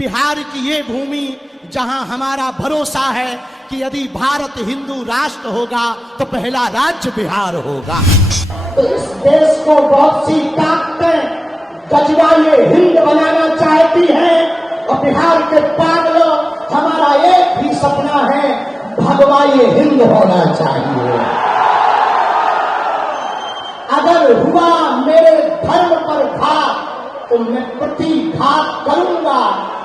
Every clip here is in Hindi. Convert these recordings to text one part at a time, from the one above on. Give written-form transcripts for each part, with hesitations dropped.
बिहार की ये भूमि जहां हमारा भरोसा है कि यदि भारत हिंदू राष्ट्र होगा तो पहला राज्य बिहार होगा। तो इस देश को बहुत सी ताकतें गजवाए हिंद बनाना चाहती हैं और बिहार के पागलों, हमारा एक ही सपना है, भगवाए हिंद होना चाहिए। अगर हुआ मेरे धर्म पर घात तो मैं प्रतिघात करूंगा,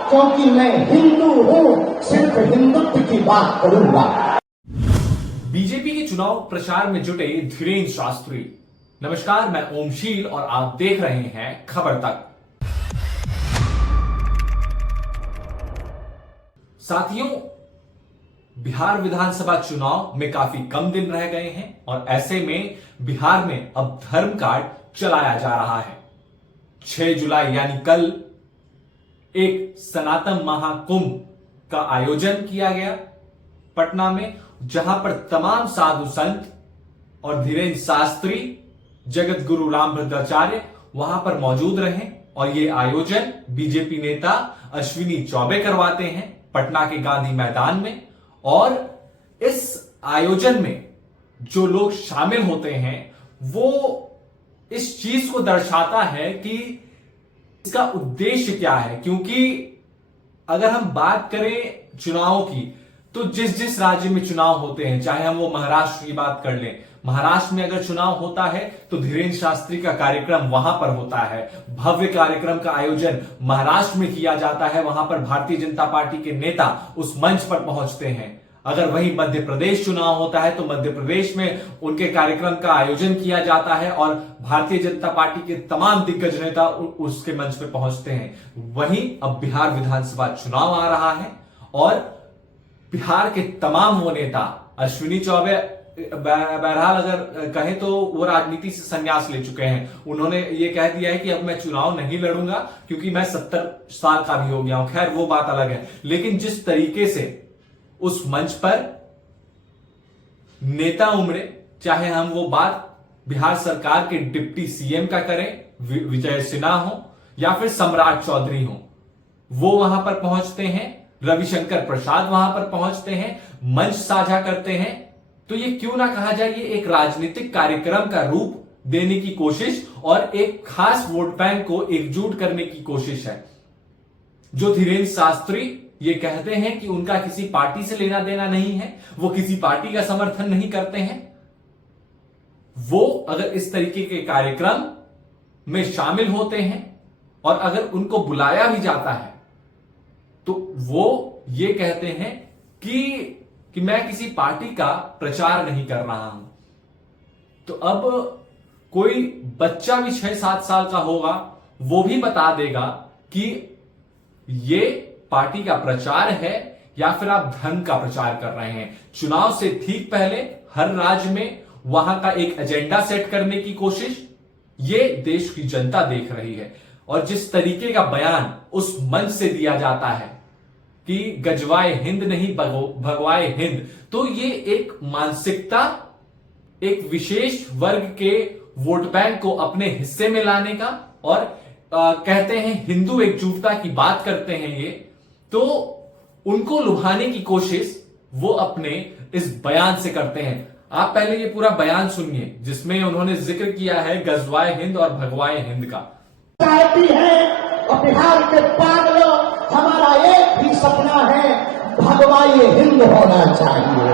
क्योंकि मैं हिंदू हूं, सिर्फ हिंदुत्व की बात करूंगा। बीजेपी के चुनाव प्रचार में जुटे धीरेन्द्र शास्त्री। नमस्कार, मैं ओमशील और आप देख रहे हैं खबर तक। साथियों, बिहार विधानसभा चुनाव में काफी कम दिन रह गए हैं और ऐसे में बिहार में अब धर्म कार्ड चलाया जा रहा है। 6 जुलाई यानी कल एक सनातन महाकुंभ का आयोजन किया गया पटना में, जहां पर तमाम साधु संत और धीरेन्द्र शास्त्री, जगत गुरु रामभद्राचार्य वहां पर मौजूद रहे और ये आयोजन बीजेपी नेता अश्विनी चौबे करवाते हैं पटना के गांधी मैदान में। और इस आयोजन में जो लोग शामिल होते हैं वो इस चीज को दर्शाता है कि इसका उद्देश्य क्या है, क्योंकि अगर हम बात करें चुनावों की तो जिस जिस राज्य में चुनाव होते हैं, चाहे हम वो महाराष्ट्र की बात कर लें, महाराष्ट्र में अगर चुनाव होता है तो धीरेन्द्र शास्त्री का कार्यक्रम वहां पर होता है, भव्य कार्यक्रम का आयोजन महाराष्ट्र में किया जाता है, वहां पर भारतीय जनता पार्टी के नेता उस मंच पर पहुंचते हैं। अगर वही मध्य प्रदेश चुनाव होता है तो मध्य प्रदेश में उनके कार्यक्रम का आयोजन किया जाता है और भारतीय जनता पार्टी के तमाम दिग्गज नेता उसके मंच पर पहुंचते हैं। वहीं अब बिहार विधानसभा चुनाव आ रहा है और बिहार के तमाम वो नेता, अश्विनी चौबे बहरहाल अगर कहें तो वो राजनीति से संन्यास ले चुके हैं। उन्होंने ये कह दिया है कि अब मैं चुनाव नहीं लड़ूंगा क्योंकि मैं 70 साल का भी हो गया हूं। खैर वो बात अलग है, लेकिन जिस तरीके से उस मंच पर नेता उमड़े, चाहे हम वो बात बिहार सरकार के डिप्टी सीएम का करें, विजय सिन्हा हो या फिर सम्राट चौधरी हो, वो वहां पर पहुंचते हैं, रविशंकर प्रसाद वहां पर पहुंचते हैं, मंच साझा करते हैं, तो ये क्यों ना कहा जाए, ये एक राजनीतिक कार्यक्रम का रूप देने की कोशिश और एक खास वोट बैंक को एकजुट करने की कोशिश है। जो धीरेन्द्र शास्त्री ये कहते हैं कि उनका किसी पार्टी से लेना देना नहीं है, वो किसी पार्टी का समर्थन नहीं करते हैं, वो अगर इस तरीके के कार्यक्रम में शामिल होते हैं और अगर उनको बुलाया भी जाता है तो वो ये कहते हैं कि मैं किसी पार्टी का प्रचार नहीं कर रहा हूं। तो अब कोई बच्चा भी 6-7 साल का होगा, वो भी बता देगा कि ये पार्टी का प्रचार है या फिर आप धर्म का प्रचार कर रहे हैं। चुनाव से ठीक पहले हर राज्य में वहां का एक एजेंडा सेट करने की कोशिश ये देश की जनता देख रही है। और जिस तरीके का बयान उस मंच से दिया जाता है कि गजवाए हिंद नहीं भगवाए हिंद, तो ये एक मानसिकता, एक विशेष वर्ग के वोट बैंक को अपने हिस्से में लाने का, और कहते हैं हिंदू एकजुटता की बात करते हैं ये, तो उनको लुभाने की कोशिश वो अपने इस बयान से करते हैं। आप पहले ये पूरा बयान सुनिए जिसमें उन्होंने जिक्र किया है गजवाए हिंद और भगवाए हिंद का। चाहती है और बिहार के पागलों, हमारा एक ही सपना है, भगवाए हिंद होना चाहिए।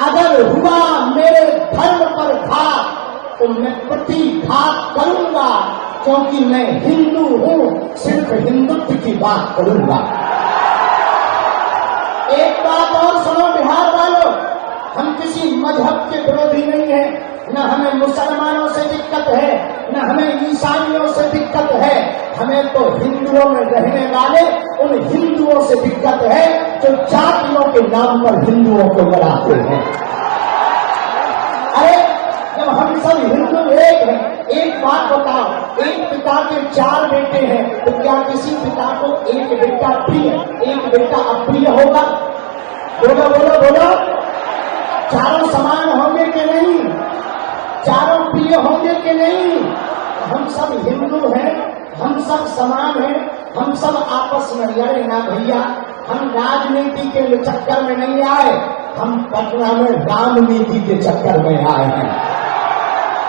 अगर हुआ मेरे धर्म पर घात तो मैं प्रतिघात करूंगा, क्योंकि मैं हिंदू हूं, सिर्फ हिंदुत्व की बात करूंगा। एक बात और सुनो बिहार वालों, हम किसी मजहब के विरोधी नहीं है, न हमें मुसलमानों से दिक्कत है, न हमें ईसाइयों से दिक्कत है, हमें तो हिंदुओं में रहने वाले उन हिंदुओं से दिक्कत है जो जातियों के नाम पर हिंदुओं को लड़ाते हैं। अरे जब हम सब हिंदू एक हैं, एक बात बताओ, एक पिता के 4 बेटे हैं तो क्या किसी पिता को एक बेटा प्रिय, एक बेटा अप्रिय होगा? बोलो बोलो बोलो, चारों समान होंगे कि नहीं? चारों प्रिय होंगे कि नहीं? हम सब हिंदू हैं हम सब समान हैं, हम सब आपस में लड़े ना भैया। हम राजनीति के चक्कर में नहीं आए, हम पटना में रामनीति के चक्कर में आए हैं।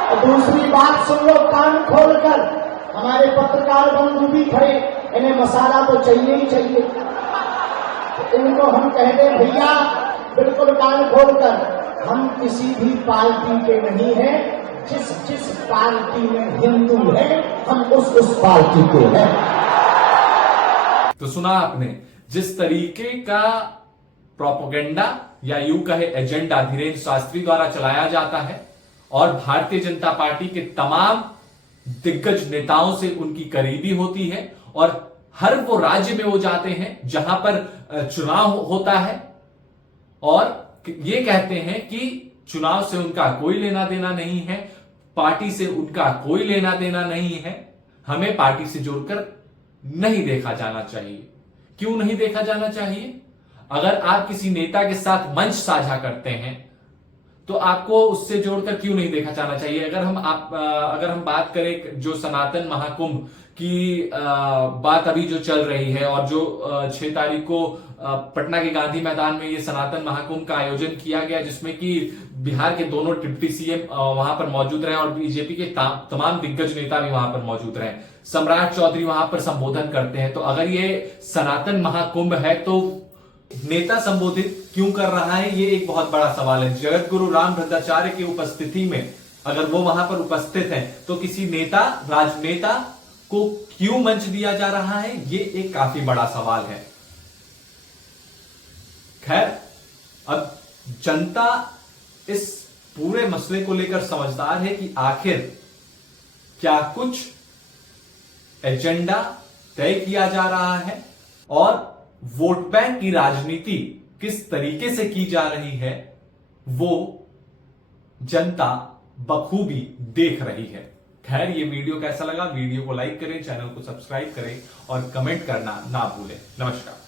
और दूसरी बात सुन लो कान खोलकर, हमारे पत्रकार बंधु भी खड़े, इन्हें मसाला तो चाहिए ही चाहिए। इनको हम कह दें भैया बिल्कुल कान खोलकर, हम किसी भी पार्टी के नहीं हैं, जिस पार्टी में हिंदू है हम उस पार्टी के हैं। तो सुना आपने, जिस तरीके का प्रोपेगेंडा या यूं कहे एजेंडा धीरेन्द्र शास्त्री द्वारा चलाया जाता है और भारतीय जनता पार्टी के तमाम दिग्गज नेताओं से उनकी करीबी होती है और हर वो राज्य में वो जाते हैं जहां पर चुनाव होता है और ये कहते हैं कि चुनाव से उनका कोई लेना देना नहीं है, पार्टी से उनका कोई लेना देना नहीं है, हमें पार्टी से जोड़कर नहीं देखा जाना चाहिए। क्यों नहीं देखा जाना चाहिए? अगर आप किसी नेता के साथ मंच साझा करते हैं तो आपको उससे जोड़कर क्यों नहीं देखा जाना चाहिए? अगर हम बात करें जो सनातन महाकुंभ की बात अभी जो चल रही है और जो 6 तारीख को पटना के गांधी मैदान में ये सनातन महाकुंभ का आयोजन किया गया, जिसमें कि बिहार के दोनों डिप्टी सीएम वहां पर मौजूद रहे और बीजेपी के तमाम दिग्गज नेता भी वहां पर मौजूद रहे। सम्राट चौधरी वहां पर संबोधन करते हैं। तो अगर ये सनातन महाकुंभ है तो नेता संबोधित क्यों कर रहा है, ये एक बहुत बड़ा सवाल है। जगत गुरु रामभद्राचार्य की उपस्थिति में अगर वो वहां पर उपस्थित हैं तो किसी नेता राजनेता को क्यों मंच दिया जा रहा है, ये एक काफी बड़ा सवाल है। खैर, अब जनता इस पूरे मसले को लेकर समझदार है कि आखिर क्या कुछ एजेंडा तय किया जा रहा है और वोट बैंक की राजनीति किस तरीके से की जा रही है, वो जनता बखूबी देख रही है। खैर, ये वीडियो कैसा लगा? वीडियो को लाइक करें, चैनल को सब्सक्राइब करें और कमेंट करना ना भूलें। नमस्कार।